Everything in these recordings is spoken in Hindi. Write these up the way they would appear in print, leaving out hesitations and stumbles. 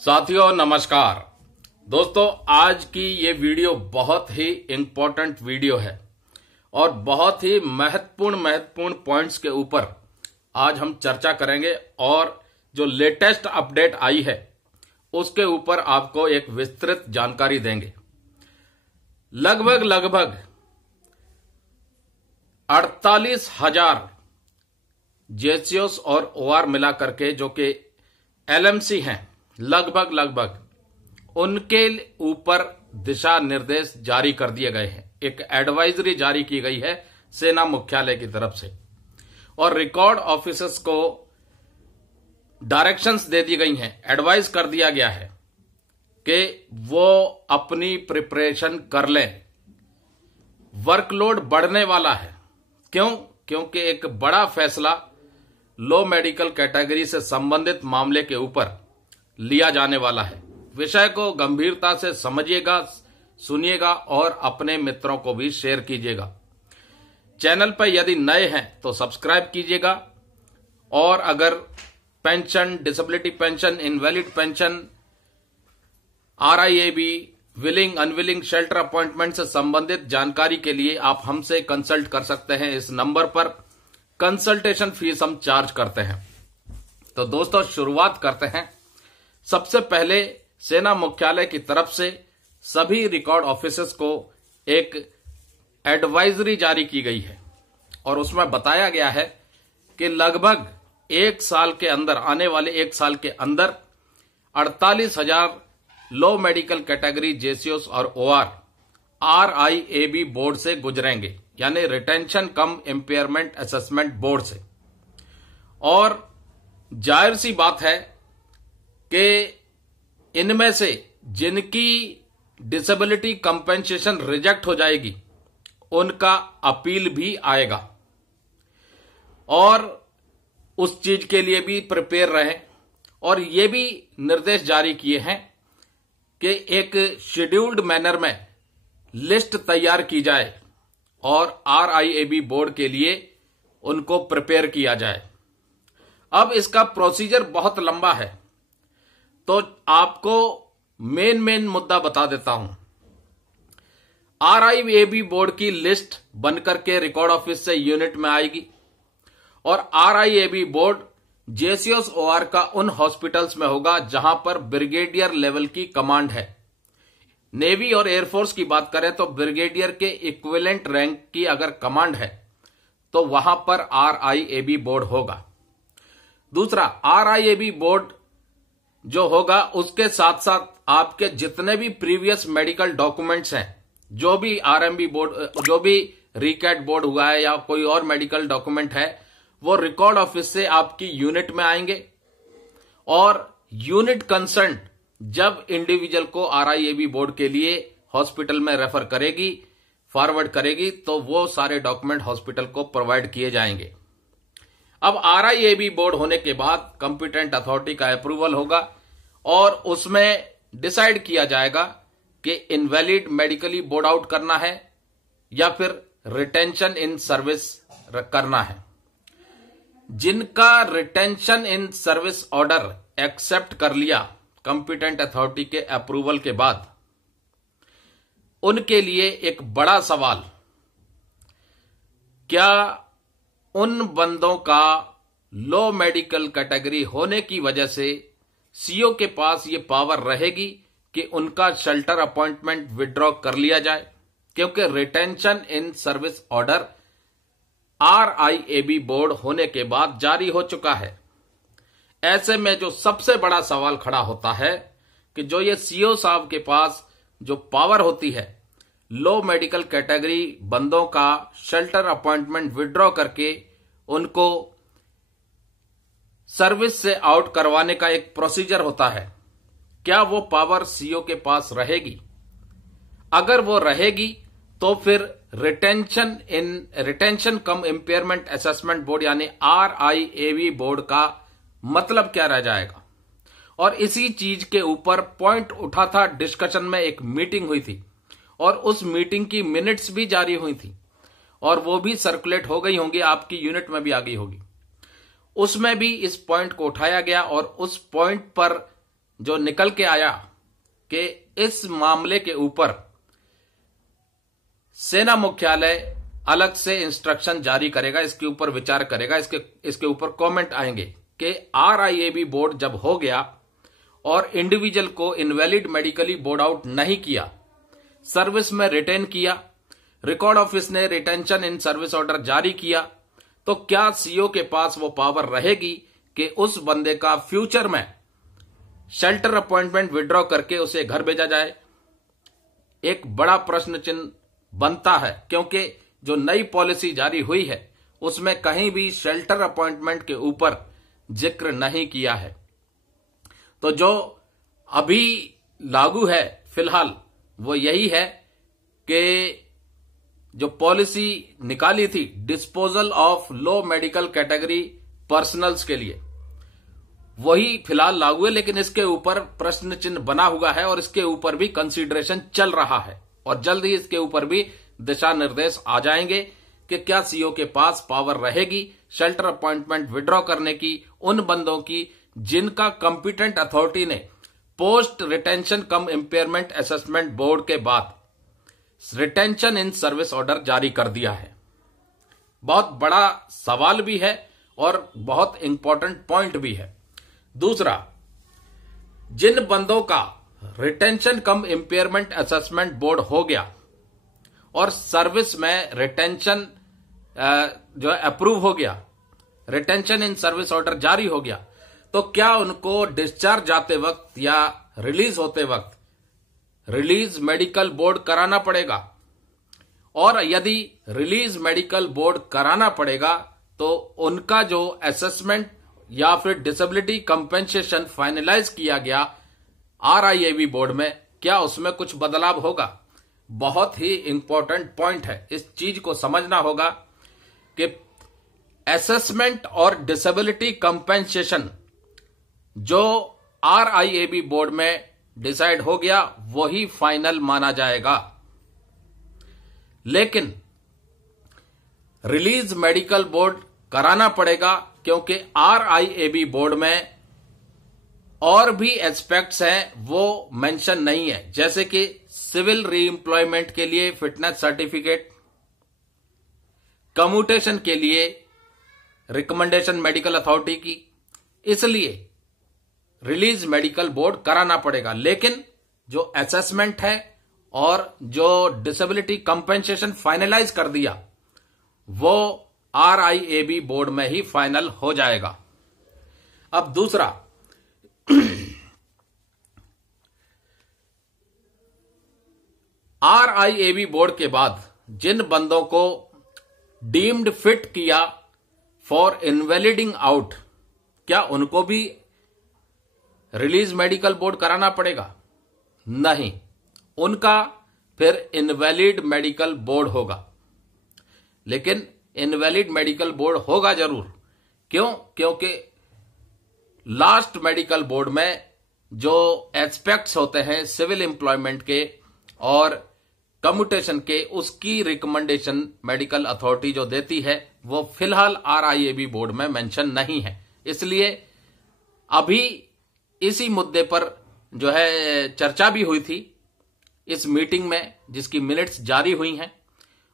साथियों नमस्कार। दोस्तों आज की ये वीडियो बहुत ही इंपॉर्टेंट वीडियो है और बहुत ही महत्वपूर्ण पॉइंट्स के ऊपर आज हम चर्चा करेंगे और जो लेटेस्ट अपडेट आई है उसके ऊपर आपको एक विस्तृत जानकारी देंगे। लगभग 48,000 जेसीओस और ओआर मिला करके जो कि एलएमसी हैं लगभग उनके ऊपर दिशा निर्देश जारी कर दिए गए हैं। एक एडवाइजरी जारी की गई है सेना मुख्यालय की तरफ से और रिकॉर्ड ऑफिसर्स को डायरेक्शंस दे दी गई हैं। एडवाइज कर दिया गया है कि वो अपनी प्रिपरेशन कर लें। वर्कलोड बढ़ने वाला है। क्योंकि एक बड़ा फैसला लो मेडिकल कैटेगरी से संबंधित मामले के ऊपर लिया जाने वाला है। विषय को गंभीरता से समझिएगा, सुनिएगा और अपने मित्रों को भी शेयर कीजिएगा। चैनल पर यदि नए हैं तो सब्सक्राइब कीजिएगा और अगर pension, disability pension, invalid pension, RIAB, willing unwilling shelter appointment से संबंधित जानकारी के लिए आप हमसे कंसल्ट कर सकते हैं। इस नंबर पर कंसल्टेशन फीस हम चार्ज करते हैं। तो दोस्तों शुरुआत करते हैं। सबसे पहले सेना मुख्यालय की तरफ से सभी रिकॉर्ड ऑफिसर्स को एक एडवाइजरी जारी की गई है और उसमें बताया गया है कि लगभग एक साल के अंदर, आने वाले एक साल के अंदर 48,000 लो मेडिकल कैटेगरी जेसीओस और OR RIAB बोर्ड से गुजरेंगे, यानी रिटेंशन कम इंपेयरमेंट असेसमेंट बोर्ड से। और जाहिर सी बात है कि इनमें से जिनकी डिसेबिलिटी कंपेंसेशन रिजेक्ट हो जाएगी उनका अपील भी आएगा और उस चीज के लिए भी प्रिपेयर रहें। और ये भी निर्देश जारी किए हैं कि एक शेड्यूल्ड मैनर में लिस्ट तैयार की जाए और RIAB बोर्ड के लिए उनको प्रिपेयर किया जाए। अब इसका प्रोसीजर बहुत लंबा है तो आपको मेन मुद्दा बता देता हूं। RIAB बोर्ड की लिस्ट बनकर के रिकॉर्ड ऑफिस से यूनिट में आएगी और RIAB बोर्ड जेसीओस OR का उन हॉस्पिटल्स में होगा जहां पर ब्रिगेडियर लेवल की कमांड है। नेवी और एयरफोर्स की बात करें तो ब्रिगेडियर के इक्विवेलेंट रैंक की अगर कमांड है तो वहां पर RIAB बोर्ड होगा। दूसरा, RIAB बोर्ड जो होगा उसके साथ साथ आपके जितने भी प्रीवियस मेडिकल डॉक्यूमेंट्स हैं, जो भी RMB बोर्ड, जो भी रिकैट बोर्ड हुआ है या कोई और मेडिकल डॉक्यूमेंट है, वो रिकॉर्ड ऑफिस से आपकी यूनिट में आएंगे और यूनिट कंसर्न जब इंडिविजुअल को RIAB बोर्ड के लिए हॉस्पिटल में रेफर करेगी, फॉरवर्ड करेगी, तो वो सारे डॉक्यूमेंट हॉस्पिटल को प्रोवाइड किए जाएंगे। अब RIAB बोर्ड होने के बाद कंपिटेंट अथॉरिटी का अप्रूवल होगा और उसमें डिसाइड किया जाएगा कि इनवैलिड मेडिकली बोर्ड आउट करना है या फिर रिटेंशन इन सर्विस करना है। जिनका retention in service order accept कर लिया कंपिटेंट अथॉरिटी के अप्रूवल के बाद, उनके लिए एक बड़ा सवाल, क्या उन बंदों का लो मेडिकल कैटेगरी होने की वजह से CO के पास ये पावर रहेगी कि उनका शेल्टर अपॉइंटमेंट विड्रॉ कर लिया जाए? क्योंकि retention in service order RIAB board होने के बाद जारी हो चुका है। ऐसे में जो सबसे बड़ा सवाल खड़ा होता है कि जो ये CO साहब के पास जो पावर होती है लो मेडिकल कैटेगरी बंदों का शेल्टर अपॉइंटमेंट विड्रॉ करके उनको सर्विस से आउट करवाने का एक प्रोसीजर होता है, क्या वो पावर CO के पास रहेगी? अगर वो रहेगी तो फिर रिटेंशन कम इंपेयरमेंट असेसमेंट बोर्ड यानी RIAB बोर्ड का मतलब क्या रह जाएगा? और इसी चीज के ऊपर पॉइंट उठा था, डिस्कशन में एक मीटिंग हुई थी और उस मीटिंग की मिनट्स भी जारी हुई थी और वो भी सर्कुलेट हो गई होंगी, आपकी यूनिट में भी आ गई होगी। उसमें भी इस पॉइंट को उठाया गया और उस पॉइंट पर जो निकल के आया कि इस मामले के ऊपर सेना मुख्यालय अलग से इंस्ट्रक्शन जारी करेगा, इसके ऊपर विचार करेगा, इसके ऊपर कमेंट आएंगे कि आरआईएबी बोर्ड जब हो गया और इंडिविजुअल को इनवैलिड मेडिकली बोर्ड आउट नहीं किया, सर्विस में रिटेन किया, रिकॉर्ड ऑफिस ने रिटेंशन इन सर्विस ऑर्डर जारी किया, तो क्या सीओ के पास वो पावर रहेगी कि उस बंदे का फ्यूचर में शेल्टर अपॉइंटमेंट विड्रॉ करके उसे घर भेजा जाए? एक बड़ा प्रश्न चिन्ह बनता है, क्योंकि जो नई पॉलिसी जारी हुई है उसमें कहीं भी शेल्टर अपॉइंटमेंट के ऊपर जिक्र नहीं किया है। तो जो अभी लागू है फिलहाल वो यही है कि जो पॉलिसी निकाली थी disposal of low medical category personnels के लिए, वही फिलहाल लागू है, लेकिन इसके ऊपर प्रश्न चिन्ह बना हुआ है और इसके ऊपर भी कंसीडरेशन चल रहा है और जल्द ही इसके ऊपर भी दिशा निर्देश आ जाएंगे कि क्या सीओ के पास पावर रहेगी शेल्टर अपॉइंटमेंट विड्रॉ करने की उन बंदों की जिनका कंपिटेंट अथॉरिटी ने पोस्ट रिटेंशन कम इंपेयरमेंट असेसमेंट बोर्ड के बाद रिटेंशन इन सर्विस ऑर्डर जारी कर दिया है। बहुत बड़ा सवाल भी है और बहुत इंपॉर्टेंट पॉइंट भी है। दूसरा, जिन बंदों का रिटेंशन कम इंपेयरमेंट असेसमेंट बोर्ड हो गया और सर्विस में रिटेंशन जो है अप्रूव हो गया, रिटेंशन इन सर्विस ऑर्डर जारी हो गया, तो क्या उनको डिस्चार्ज जाते वक्त या रिलीज होते वक्त रिलीज मेडिकल बोर्ड कराना पड़ेगा? और यदि रिलीज मेडिकल बोर्ड कराना पड़ेगा तो उनका जो असेसमेंट या फिर डिसेबिलिटी कंपेंसेशन फाइनलाइज किया गया आरआईएबी बोर्ड में, क्या उसमें कुछ बदलाव होगा? बहुत ही इंपॉर्टेंट पॉइंट है, इस चीज को समझना होगा कि असेसमेंट और डिसेबिलिटी कंपेंसेशन जो आरआईएबी बोर्ड में डिसाइड हो गया वही फाइनल माना जाएगा, लेकिन रिलीज मेडिकल बोर्ड कराना पड़ेगा क्योंकि आरआईएबी बोर्ड में और भी एस्पेक्ट्स हैं वो मेंशन नहीं है, जैसे कि सिविल रीएम्प्लॉयमेंट के लिए फिटनेस सर्टिफिकेट, कम्यूटेशन के लिए रिकमेंडेशन मेडिकल अथॉरिटी की, इसलिए रिलीज मेडिकल बोर्ड कराना पड़ेगा। लेकिन जो असेसमेंट है और जो डिसेबिलिटी कंपेंसेशन फाइनलाइज कर दिया वो आरआईएबी बोर्ड में ही फाइनल हो जाएगा। अब दूसरा, आरआईएबी बोर्ड के बाद जिन बंदों को डीम्ड फिट किया फॉर इनवैलिडिंग आउट, क्या उनको भी रिलीज मेडिकल बोर्ड कराना पड़ेगा? नहीं, उनका फिर इनवैलिड मेडिकल बोर्ड होगा, लेकिन इनवैलिड मेडिकल बोर्ड होगा जरूर। क्यों? क्योंकि लास्ट मेडिकल बोर्ड में जो एस्पेक्ट्स होते हैं सिविल एम्प्लॉयमेंट के और कम्यूटेशन के, उसकी रिकमेंडेशन मेडिकल अथॉरिटी जो देती है वो फिलहाल आरआईएबी बोर्ड में मेंशन नहीं है। इसलिए अभी इसी मुद्दे पर जो है चर्चा भी हुई थी इस मीटिंग में, जिसकी मिनट्स जारी हुई हैं,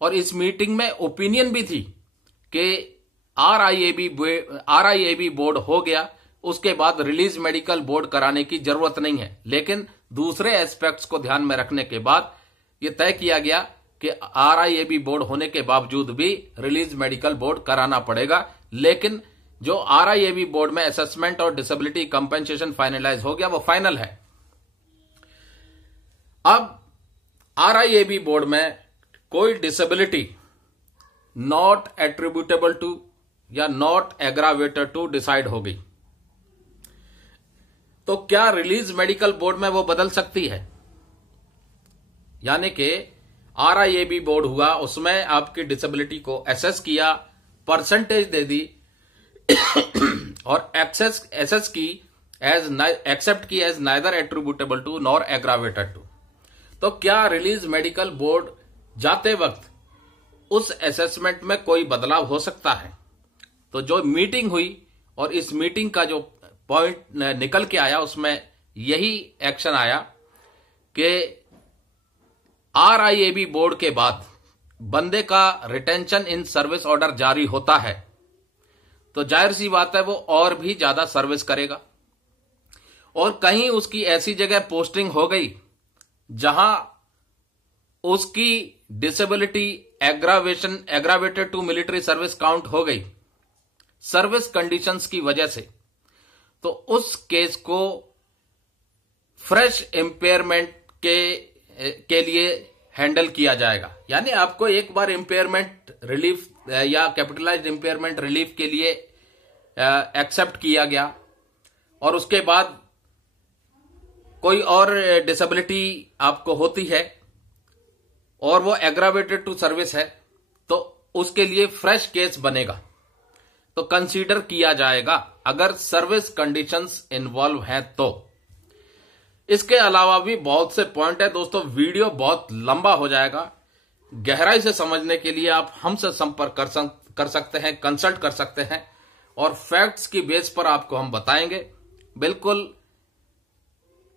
और इस मीटिंग में ओपिनियन भी थी कि आरआईएबी बोर्ड हो गया, उसके बाद रिलीज मेडिकल बोर्ड कराने की जरूरत नहीं है। लेकिन दूसरे एस्पेक्ट्स को ध्यान में रखने के बाद यह तय किया गया कि आरआईएबी बोर्ड होने के बावजूद भी रिलीज मेडिकल बोर्ड कराना पड़ेगा, लेकिन जो आरआईएबी बोर्ड में असेसमेंट और डिसेबिलिटी कंपेंसेशन फाइनलाइज हो गया वो फाइनल है। अब आरआईएबी बोर्ड में कोई डिसेबिलिटी नॉट एट्रीब्यूटेबल टू या नॉट एग्रावेटेड टू डिसाइड हो गई, तो क्या रिलीज मेडिकल बोर्ड में वो बदल सकती है? यानी कि आरआईएबी बोर्ड हुआ, उसमें आपकी डिसेबिलिटी को असेस किया, परसेंटेज दे दी और एसेस की एक्सेप्ट की as neither attributable to nor aggravated to, तो क्या रिलीज मेडिकल बोर्ड जाते वक्त उस असेसमेंट में कोई बदलाव हो सकता है? तो जो मीटिंग हुई और इस मीटिंग का जो पॉइंट निकल के आया उसमें यही एक्शन आया कि RIAB बोर्ड के बाद बंदे का रिटेंशन इन सर्विस ऑर्डर जारी होता है तो जाहिर सी बात है वो और भी ज्यादा सर्विस करेगा, और कहीं उसकी ऐसी जगह पोस्टिंग हो गई जहां उसकी disability aggravated to military service count हो गई सर्विस कंडीशंस की वजह से, तो उस केस को फ्रेश इंपेयरमेंट के लिए हैंडल किया जाएगा। यानी आपको एक बार इंपेयरमेंट रिलीफ या कैपिटलाइज्ड इंपेयरमेंट रिलीफ के लिए एक्सेप्ट किया गया और उसके बाद कोई और डिसेबिलिटी आपको होती है और वो एग्रावेटेड टू सर्विस है तो उसके लिए फ्रेश केस बनेगा, तो कंसीडर किया जाएगा अगर सर्विस कंडीशंस इन्वॉल्व हैं तो। इसके अलावा भी बहुत से पॉइंट है दोस्तों, वीडियो बहुत लंबा हो जाएगा। गहराई से समझने के लिए आप हमसे संपर्क कर सकते हैं, कंसल्ट कर सकते हैं और फैक्ट्स की बेस पर आपको हम बताएंगे, बिल्कुल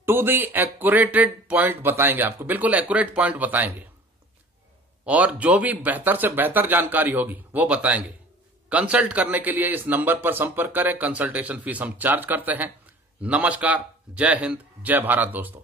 टू दी एक्यूरेटेड पॉइंट बताएंगे, आपको बिल्कुल एक्यूरेट पॉइंट बताएंगे और जो भी बेहतर से बेहतर जानकारी होगी वो बताएंगे। कंसल्ट करने के लिए इस नंबर पर संपर्क करें, कंसल्टेशन फीस हम चार्ज करते हैं। नमस्कार, जय हिंद, जय भारत दोस्तों।